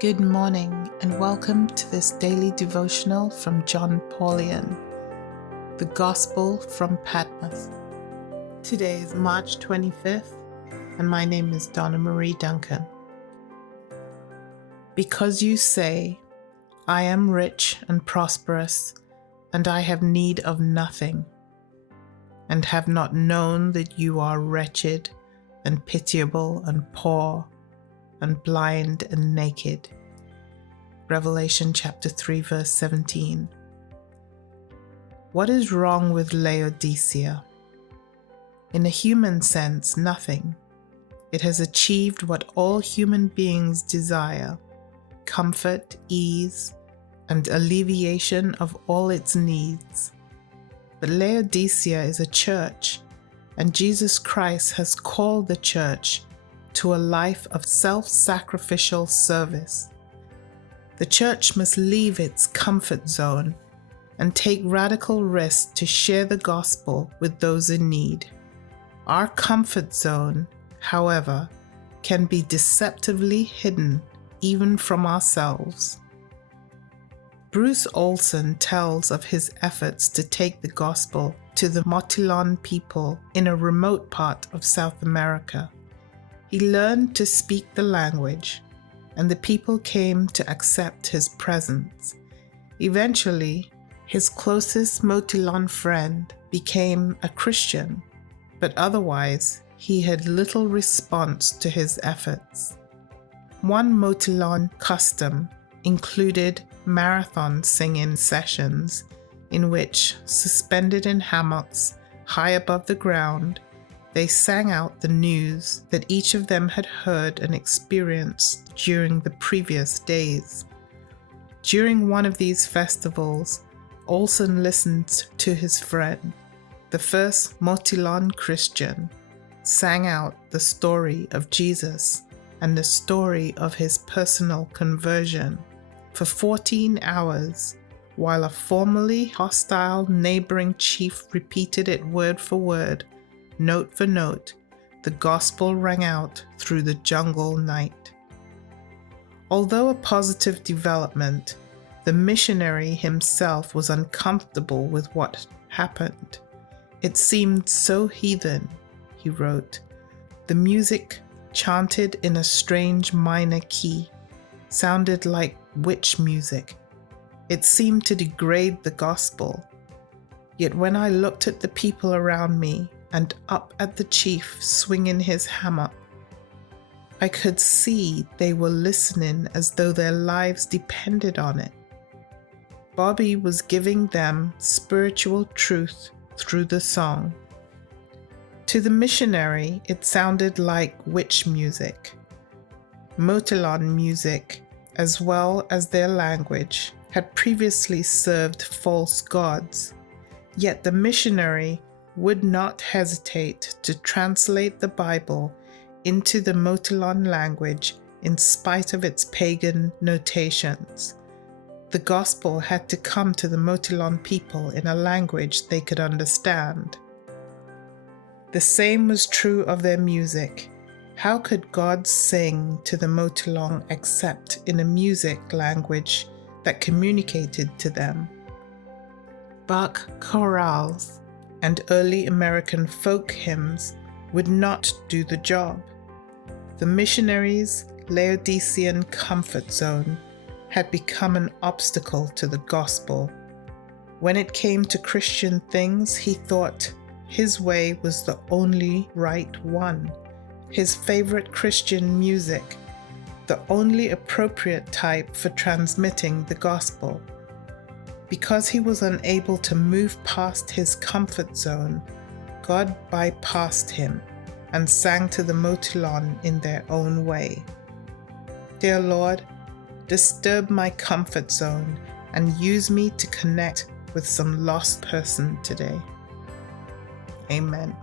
Good morning and welcome to this daily devotional from John Paulian, the Gospel from Patmos. Today is March 25th and my name is Donna Marie Duncan. Because you say, I am rich and prosperous and I have need of nothing, and have not known that you are wretched and pitiable and poor and blind and naked. Revelation chapter 3 verse 17. What is wrong with Laodicea? In a human sense, nothing. It has achieved what all human beings desire: comfort, ease, and alleviation of all its needs. But Laodicea is a church, and Jesus Christ has called the church to a life of self-sacrificial service. The church must leave its comfort zone and take radical risks to share the gospel with those in need. Our comfort zone, however, can be deceptively hidden even from ourselves. Bruce Olson tells of his efforts to take the gospel to the Motilon people in a remote part of South America. He learned to speak the language, and the people came to accept his presence. Eventually, his closest Motilon friend became a Christian, but otherwise, he had little response to his efforts. One Motilon custom included marathon singing sessions in which, suspended in hammocks high above the ground, they sang out the news that each of them had heard and experienced during the previous days. During one of these festivals, Olson listened to his friend, the first Motilon Christian, sang out the story of Jesus and the story of his personal conversion for 14 hours, while a formerly hostile neighboring chief repeated it word for word. Note for note, the gospel rang out through the jungle night. Although a positive development, the missionary himself was uncomfortable with what happened. It seemed so heathen, he wrote. The music, chanted in a strange minor key, sounded like witch music. It seemed to degrade the gospel. Yet when I looked at the people around me, and up at the chief swinging his hammer, I could see they were listening as though their lives depended on it. Bobby was giving them spiritual truth through the song. To the missionary, it sounded like witch music. Motilon music, as well as their language, had previously served false gods, yet the missionary would not hesitate to translate the Bible into the Motilon language in spite of its pagan notations. The gospel had to come to the Motilon people in a language they could understand. The same was true of their music. How could God sing to the Motilon except in a music language that communicated to them? Bach chorales and early American folk hymns would not do the job. The missionaries' Laodicean comfort zone had become an obstacle to the gospel. When it came to Christian things, he thought his way was the only right one. His favorite Christian music, the only appropriate type for transmitting the gospel. Because he was unable to move past his comfort zone, God bypassed him and sang to the Motilon in their own way. Dear Lord, disturb my comfort zone and use me to connect with some lost person today. Amen.